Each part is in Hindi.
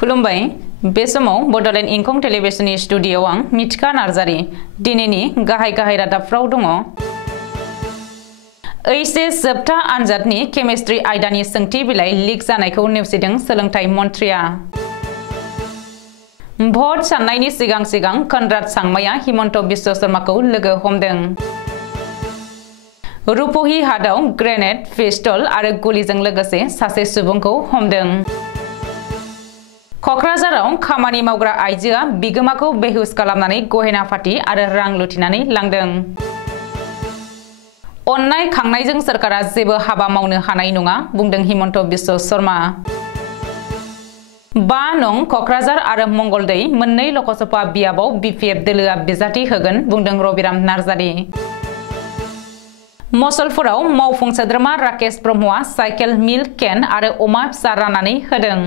खुलुमबाय बे समाव बडलेण्ड इंखं टेलिभिजननि स्टुडियोआव आं मिथिका नार्जारी दिनैनि गाहाय रादाबफ्राव दङ। एचएस जोबथा आनजादनि केमिस्ट्रि आयदानि सोंथि बिलाइ लिक जानायखौ नेवसिदों सोलोंथाइ मन्थ्रिया। भट साननायनि सिगां कनराड सांमाया हिमन्त बिश्व शर्माखौ लोगो हमदों। रुपहि हादाव ग्रेनेड, पिस्टल आरो गुलिजों लोगोसे सासे सुबुंखौ हमदों। कक्राझाराव खामानि मावग्रा आइजोआ बिगोमाखौ बेहुस खालामनानै गहेना फाथि आरो रां लुथिनानै लांदों। अन्नाय खांनायजों सरकारा जेबो हाबा मावनो हानाय नङा बुंदों हिमन्त बिश्व शर्मा। 5 नं कक्राझार आरो मंगलदै मोननै लकसभा बियाबाव बिपिएफ दोलोआ बिजाथि होगोन बुंदों रबिराम नार्जारी। मसलपुराव मावफुं सोद्रोमा राकेश ब्रह्मआ साइकेल, मिल्क केन आरो अमा फिसा राननानै होदों।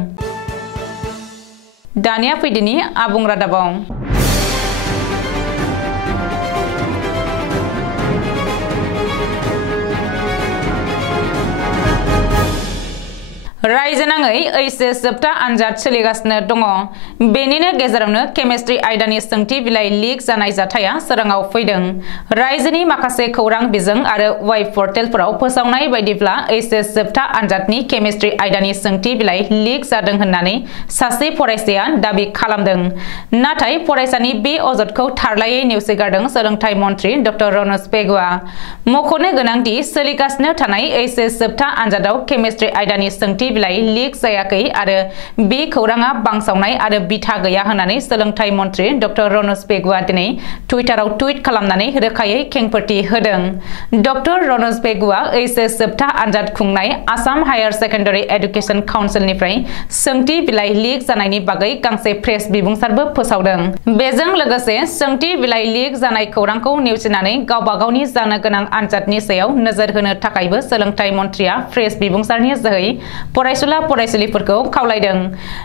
दानिया फैदिनि आबुं रादाबाव। रायजो नाङै एचएस जोबथा आनजाद सोलिगासिनो दङ। बेनिनो गेजेरावनो केमिस्ट्रि आयदानि सोंथि बिलाइ लिक जानाय जाथाया सोराङाव फैदों। रायजोनि माखासे खौरां बिजों आरो वेब पर्टेलफोराव फोसावनाय बायदिब्ला एचएस जोबथा आनजादनि केमिस्ट्रि आयदानि सोंथि बिलाइ लिक जादों होननानै सासे फरायसाया दाबि खालामदों। नाथाय फरायसानि बे अजदखौ थारलायै नेवसिगारदों सोलोंथाइ मन्थ्रि डक्टर रनज पेगुआ। मख'नो गोनांदि सोलिगासिनो थानाय एचएस जोबथा आनजादाव केमिस्ट्रि आयदानि सोंथि बिलाइ लिक जायाखै आरो बे खौराङा बांसावनाय आरो बिथा गैया होननानै सोलोंथाइ मन्थ्रि डक्टर रनज पेगुआ दिनै टुइटाराव टुइट खालामनानै रोखायै खेंफोरथि होदों। डक्टर रनज पेगुआ एचएस जोबथा आनजाद खुंनाय आसाम हायार सेकेन्डारि एडुकेशन काउन्सिलनिफ्राय सोंथि बिलाइ लिक जानायनि बागै गांसे प्रेस बिबुंसारबो फोसावदों। बेजों लोगोसे सोंथि बिलाइ लिक जानाय खौरांखौ नेवसिनानै गावबा गावनि जानो गोनां आनजादनि सायाव नोजोर होनो थाखायबो सोलोंथाइ मन्थ्रिया प्रेस बिबुंसारनि जोहै फरायसुला फरायसुलिफोरखौ खावलायदों।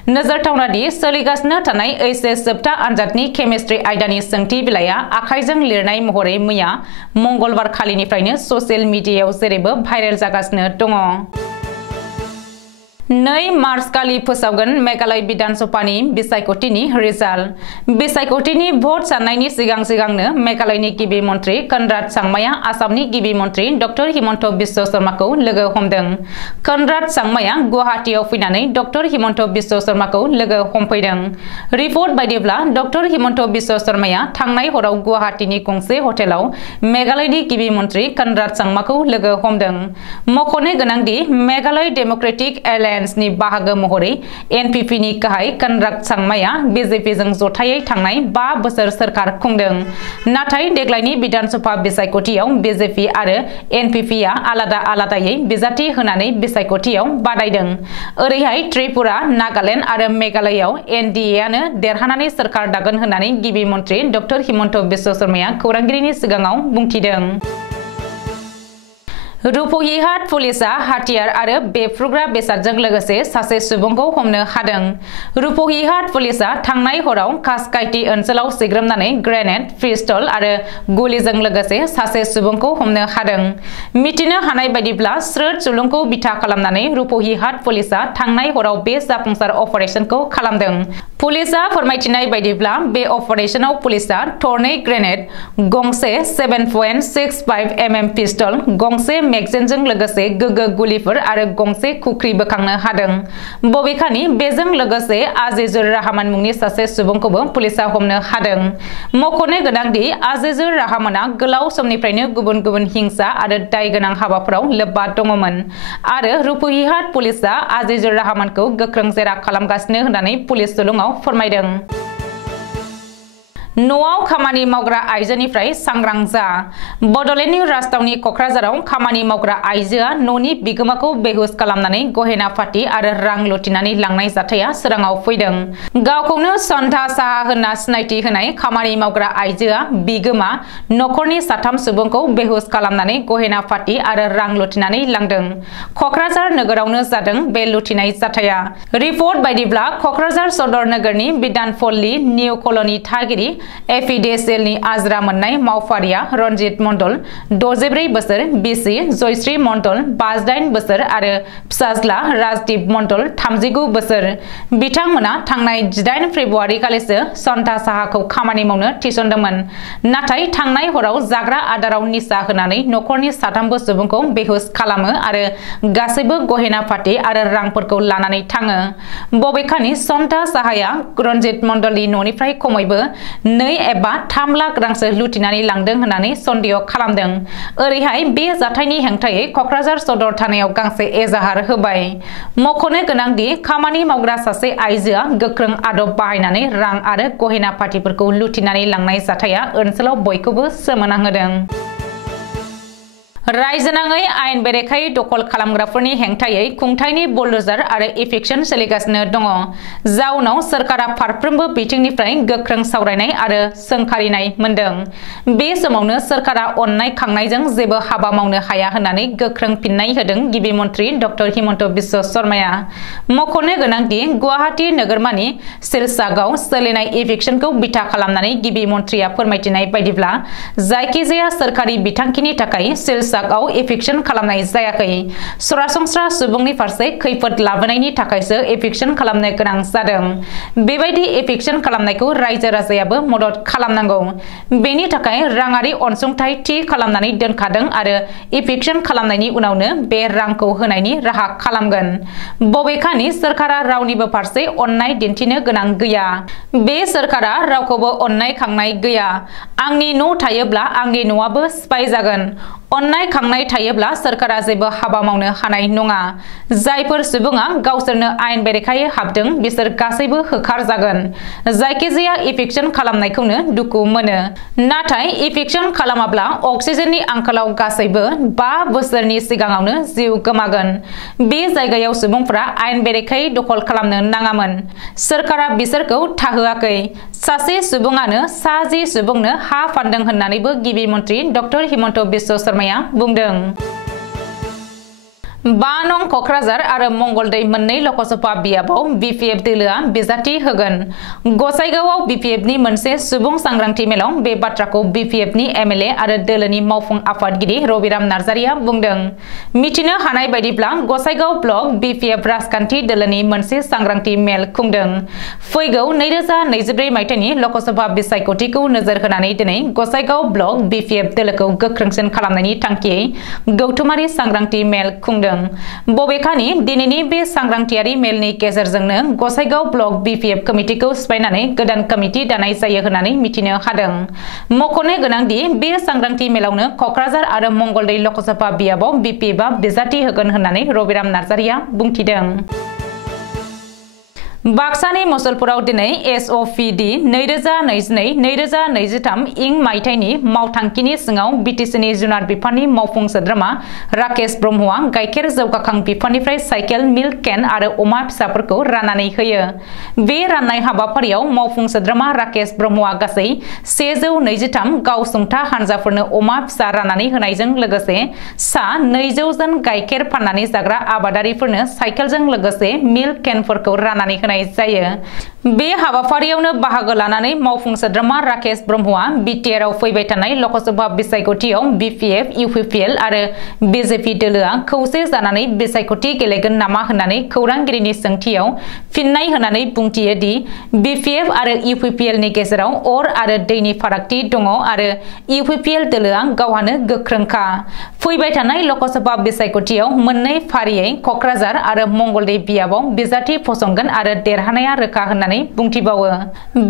नोजोरथावनादि सोलिगासिनो थानाय एचएस जोबथा आनजादनि केमिस्ट्रि आयदानि सोंथि बिलाइआ आखाइजों लिरनाय महरै मैया मंगलबार खालिनिफ्रायनो ससियेल मिडियायाव जेरैबो भाइरेल जागासिनो दङ। 2 मार्च खालि फोसावगोन मेघालय विधान सभानि बिसायख'थिनि रिजाल्ट। बिसायख'थिनि भट साननायनि सिगांनो मेघालयनि गिबि मन्थ्रि कनराड सांमाया आसामनि गिबि मन्थ्रि डक्टर हिमन्त बिश्व शर्माखौ लोगो हमदों। कनराड सांमाया गुवाहाटीआव फैनानै डक्टर हिमन्त बिश्व शर्माखौ लोगो हमफैदों। रिपर्ट बायदिब्ला डक्टर हिमन्त बिश्व शर्माया थांनाय हराव गुवाहाटीनि गंसे हटेलाव मेघालयनि गिबि मन्थ्रि कनराड सांमाखौ लोगो हमदों। मख'नो गोनांदि मेघालय डेम'क्रेटिक एलायन्स नि बाहागो महरै एनपिपि गाहाय कनराड सांमाया बिजेपिजों जथायै थांनाय 5 बोसोर सोरखार खुंदों। नाथाय देग्लायनि विधान सभा बिसायख'थियाव बिजेपि आरो एनपिपिआ आलादायै बिजाथि होनानै बिसायख'थियाव बादायदों। ओरैहाय त्रिपुरा, नागालेण्ड आरो मेघालयआव एनडिएआनो देरहानानै सोरखार दागोन होननानै गिबि मन्थ्रि डक्टर हिमन्त बिश्व शर्माया खौरांगिरिनि सिगाङाव बुंथिदों। रुपहिहाट पुलिसआ हाथियार आरो बेफ्रुग्रा बेसादजों लोगोसे सासे सुबुंखौ हमनो हादों। रुपहिहाट पुलिसआ थांनाय हराव कासकाइटी ओनसोलाव सिग्रोमनानै ग्रेनेड, पिस्टल आरो गुलिजों लोगोसे सासे सुबुंखौ हमनो हादों। मिथिनो हानाय बायदिब्ला स्रोद सुलुंखौ बिथा खालामनानै रुपहिहाट पुलिसआ थांनाय हराव बे जाफुंसार अपारेशनखौ खालामदों। पुलिसआ फोरमायथिनाय बायदिब्ला बे अपारेशनाव पुलिसआ 2 ग्रेनेड, गंसे 7.65 mm पिस्टल, गंसे मेगजिनजों लोगोसे गोगो गुलिफोर आरो गंसे खुख्रि बोखांनो हादों। बबेखानि बेजों लोगोसे आजिजुर रहमान मुंनि सासे सुबुंखौबो पुलिसआ हमनो हादों। मख'नो गोनांदि आजिजुर रहमानआ गोलाव समनिफ्रायनो गुबुन हिंसा आरो दाय गोनां हाबाफोराव लोब्बा दङमोन आरो रुपहिहाट पुलिसआ आजिजुर रहमानखौ गोख्रों जेरा खालामगासिनो होननानै पुलिस सुलुङाव फोरमायदों। न'आव खामानि मावग्रा आइजोनिफ्राय सांग्रां जा। बडलेण्डनि राजथावनि कक्राझाराव खामानि मावग्रा आइजोआ न'नि बिगोमाखौ बेहुस खालामनानै गहेना फाथि आरो रां लुथिनानै लांनाय जाथाया सोराङाव फैदों। गावखौनो सन्धा साहा होनना सिनायथि होनाय खामानि मावग्रा आइजोआ बिगोमा नखरनि 3 सुबुंखौ बेहुस खालामनानै गहेना फाथि आरो रां लुथिनानै लांदों। कक्राझार नोगोरावनो जादों बे लुथिनाय जाथाया। रिपर्ट बायदिब्ला कक्राझार सदर नोगोरनि बिधानपल्ली निउ कल'नि थागिरि एफिडिएसएल नि आजरा मोननाय मावफारिया रनजित मंडल 64 बोसोर बिसि जयश्री मंडल 58 बोसोर आरो फिसाज्ला राजदीप मंडल 39 बोसोर बिथांमोना थांनाय 18 फेब्रुवारि खालिसो सन्ता साहाखौ खामानि मावनो थिसनदोंमोन नाथाय थांनाय हराव जाग्रा आदाराव निसा होनानै नखरनि साथामबो सुबुंखौ बेहुस खालामो आरो गासैबो गहेना पाति आरो रांफोरखौ लानानै थाङो बबेखानि सन्ता साहाया रनजित मंडलनि न'निफ्राय खमैबो 2 एबा 3 लाख रांसो लुटिनानै लांदों होननानै सन्देह खालामदों ओरैहाय बे जाथायनि हेंथायै कक्राझार सदर थानायाव गांसे एजाहार होबाय मख'नो गोनांदि खामानि मावग्रा सासे आइजोआ गोख्रों आदब बाहायनानै रां आरो गहेना पातिफोरखौ लुटिनानै लांनाय जाथाया ओनसोलाव बयखौबो सोमोनांहोदों रायजोनाङै आयेन बेरेखायै दखल खालामग्राफोरनि हेंथायै खुंथायनि बुलडोजार आरो इभिक्सन सोलिगासिनो दङ जाउनाव सरकारा फारफ्रोमबो बिथिंनिफ्राय गोख्रों सावरायनाय आरो सोंखारिनाय मोनदों बे समावनो सरकारा अननाय खांनायजों जेबो हाबा मावनो हाया होननानै गोख्रों फिननाय होदों गिबि मन्त्रि डक्टर हिमन्त बिश्व शर्माया मख'नो गोनांदि गुवाहाटी नोगोरमानि सिलसागाव सोलिनाय इभिक्सनखौ बिथा खालामनानै गिबि मन्त्रिया फोरमायथिनाय बायदिब्ला जायखिजाया सरकारि बिथांखिनि थाखाय सिलसा एफिक्सन खालामनाय जायाखै सरासनस्रा सुबुंनि फारसे खैफोद लाबोनायनि थाखायसो एफिक्सन खालामनो गोनां जादों बेबायदि एफिक्सन खालामनायखौ रायजो राजायाबो मदद खालामनांगौ बेनि थाखाय राङारि अनसुंथाइ थि खालामनानै दोनखादों आरो एफिक्सन खालामनायनि उनावनो बे रांखौ होनायनि राहा खालामगोन बबेखानि सरकारा रावनिबो फारसे अननाय दिन्थिनो गोनां गैया बे सरकारा रावखौबो अननाय खांनाय गैया आंनि न' थायोब्ला आंनि न'आबो सिफाय जागोन अननाय खांनाय थायोब्ला सरकारा जेबो हाबा मावनो हानाय नङा जायफोर सुबुङा गावसोरनो आयेन बेरेखायै हाबदों बिसोर गासैबो होखार जागोन जायखिजाया इभिक्सन खालामनायखौनो दुखु मोनो नाथाय इभिक्सन खालामाब्ला अक्सिजेननि आंखालाव गासैबो 5 बोसोरनि सिगाङावनो जिउ गोमागोन बे जायगायाव सुबुंफोरा आयेन बेरेखायै दखल खालामनो नाङामोन सरकारा बिसोरखौ थाहोआखै सासे सुबुङानो 60 सुबुंनो हा फानदों होननानैबो गिबि मन्त्रि डक्टर हिमन्त बिश्व शर्माया बुंदों 5 नं कक्राझार आरो मंगलदै मोननै लकसभा बियाबाव बिपिएफ दोलोआ बिजाथि होगोन गसाइगावआव बिपिएफनि मोनसे सुबुं सांग्रांथि मेलाव बे बाथ्राखौ बिपिएफनि एमएलए आरो दोलोनि मावफुं आफादगिरि रबिराम नार्जारिया बुंदों मिथिनो हानाय बायदिब्ला गसाइगाव ब्लक बिपिएफ राजखान्थि दोलोनि मोनसे सांग्रांथि मेल खुंदों फैगौ 2024 मायथाइनि लकसभा बिसायख'थिखौ नोजोर होनानै दिनै गसाइगाव ब्लक बिपिएफ दोलोखौ गोख्रोंसिन खालामनायनि थांखियै गौथुमारि सांग्रांथि मेल खुंदों बबेखानि दिनैनि बे सांग्रांथियारि मेलनि गेजेरजोंनो गसाइगाव ब्लक बिपिएफ कमिटिखौ सिफायनानै गोदान कमिटि दानाय जायो होननानै मिथिनो हादों मख'नो गोनांदि बे सांग्रांथि मेलावनो कक्राझार आरो मंगलदै लकसभा बियाबाव बिपिएफआ बिजाथि होगोन होननानै रबिराम नार्जारिया बुंथिदों बाक्सानि मसलपुराव दिनै एसअपिडि 2022-2023 इं मायथाइनि मावथांखिनि सिङाव बिटिसिनि जुनार बिफाननि मावफुं सोद्रोमा राकेश ब्रह्मआ गाइखेर जौगाखां बिफाननिफ्राय साइकेल मिल्क केन आरो अमा फिसाफोरखौ राननानै होयो बे राननाय हाबाफारियाव मावफुं सोद्रोमा राकेश ब्रह्मआ गासै 123 गावसुंथा हानजाफोरनो अमा फिसा राननानै होनायजों लोगोसे सा 200 जन गाइखेर फाननानै जाग्रा आबादारिफोरनो साइकेलजों लोगोसे मिल्क केनफोरखौ राननानै होनाय जायो बे हाबाफारियावनो बाहागो लानानै मावफुं सोद्रोमा राकेश ब्रह्मआ बिटिआरआव फैबाय थानाय लकसभा बिसायख'थियाव बिपिएफ इउपिपिएल आरो बिजेपि दोलोआ खौसे जानानै बिसायख'थि गेलेगोन नामा होननानै खौरांगिरिनि सोंथियाव फिननाय होनानै बुंथियो दि बिपिएफ आरो इउपिपिएलनि गेजेराव अर आरो दैनि फारागथि दङ आरो इउपिपिएल दोलोआ गावहानो गोख्रोंखा फैबाय थानाय लकसभा बिसायख'थियाव मोननै फारियै कक्राझार आरो मंगलदै बियाबाव बिजाथि फसंगोन आरो देरहानाया रोखा होननानै बुंथिबावो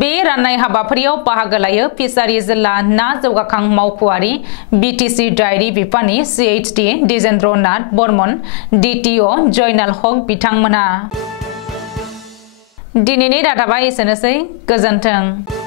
बे राननाय हाबाफारियाव बाहागो लायो फिसारि जिल्ला ना जौगाखां मावख'आरि बिटिसि डायरि बिफाननि सिएचडि दिजेन्द्र नाथ बर्मन डिटिअ जयनाल हक बिथांमोनहा दिनैनि रादाबा एसेनोसै गोजोन्थों।